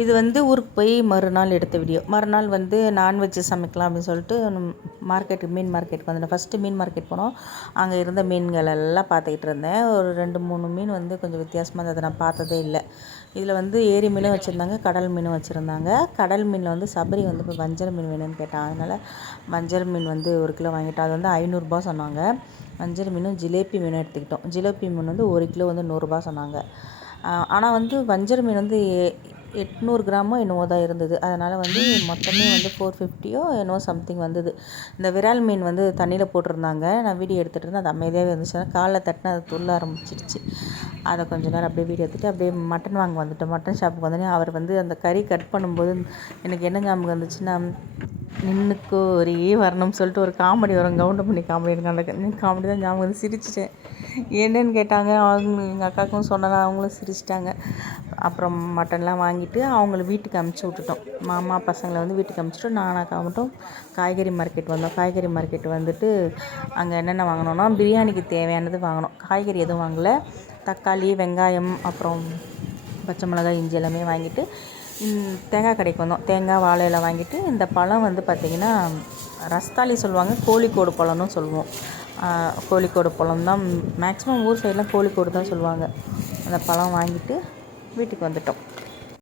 இது வந்து ஊருக்கு போய் மறுநாள் எடுத்த வீடியோ மறுநாள் வந்து நான்வெஜ்ஜு சமைக்கலாம் அப்படின்னு சொல்லிட்டு மார்க்கெட்டுக்கு மீன் மார்க்கெட்டுக்கு வந்துட்டேன் ஃபஸ்ட்டு மீன் மார்க்கெட் போனோம். அங்கே இருந்த மீன்கள் எல்லாம் பார்த்துக்கிட்டு இருந்தேன். ஒரு ரெண்டு மூணு மீன் வந்து கொஞ்சம் வித்தியாசமாக இருந்தது. நான் பார்த்ததே இல்லை. இதில் வந்து ஏரி மீனும் வச்சுருந்தாங்க கடல் மீனும் வச்சுருந்தாங்க. கடல் மீனில் வந்து சபரி வந்து இப்போ வஞ்சர மீன் வேணும்னு கேட்டான். அதனால் வஞ்சர மீன் வந்து ஒரு கிலோ வாங்கிட்டோம். அது வந்து ஐநூறுரூபா சொன்னாங்க. வஞ்சர மீனும் ஜிலேபி மீனும் எடுத்துக்கிட்டோம். ஜிலேபி மீன் வந்து ஒரு கிலோ வந்து நூறுரூபா சொன்னாங்க. ஆனால் வந்து வஞ்சர மீன் வந்து எட்நூறு கிராமோ என்னவோ தான் இருந்தது. அதனால் வந்து மொத்தமே வந்து ஃபோர் ஃபிஃப்டியோ என்னவோ சம்திங் வந்தது. இந்த விரால் மீன் வந்து தண்ணியில் போட்டிருந்தாங்க. நான் வீடியோ எடுத்துகிட்டு இருந்தேன். அது அமைதியாகவே இருந்துச்சு ஆனால் காலைல தட்டினா அது துள்ள ஆரம்பிச்சிருச்சு. அதை கொஞ்ச நேரம் அப்படியே வீடியோ எடுத்துகிட்டு அப்படியே மட்டன் வாங்க வந்துட்டோம் மட்டன் ஷாப்புக்கு வந்தோடனே அவர் வந்து அந்த கறி கட் பண்ணும்போது எனக்கு என்ன ஞாபகம் வந்துச்சுன்னா நின்றுக்கு ஒரே வரணும்னு சொல்லிட்டு ஒரு காமெடி வரும் கவுண்டமணி காமெடி எனக்கு அந்த காமெடி தான் ஞாபகம் வந்து சிரிச்சிட்டேன். என்னன்னு கேட்டாங்க அவங்க எங்கள் அக்காவுக்கும் சொன்னேன் அவங்களும் சிரிச்சிட்டாங்க. அப்புறம் மட்டன்லாம் வாங்கிட்டு அவங்கள வீட்டுக்கு அமுச்சு விட்டுட்டோம். மாமா பசங்களை வந்து வீட்டுக்கு அமுச்சிட்டு நானாக அக்கா மட்டும் காய்கறி மார்க்கெட் வந்தோம். காய்கறி மார்க்கெட் வந்துட்டு அங்கே என்னென்ன வாங்கினோன்னா பிரியாணிக்கு தேவையானது வாங்கினோம் காய்கறி எதுவும் வாங்கலை. தக்காளி வெங்காயம் அப்புறம் பச்சை மிளகாய் இஞ்சி எல்லாமே வாங்கிட்டு தேங்காய் கடைக்கு வந்தோம் தேங்காய் வாழை வாங்கிட்டு இந்த பழம் வந்து பார்த்திங்கன்னா ரஸ்தாளி சொல்லுவாங்க கோழிக்கோடு பழம்னு சொல்லுவோம். கோழிக்கோடு பழம் தான். மேக்ஸிமம் ஊர் சைடெலாம் கோழிக்கோடு தான் சொல்லுவாங்க. அந்த பழம் வாங்கிட்டு வீட்டுக்கு வந்துட்டோம்.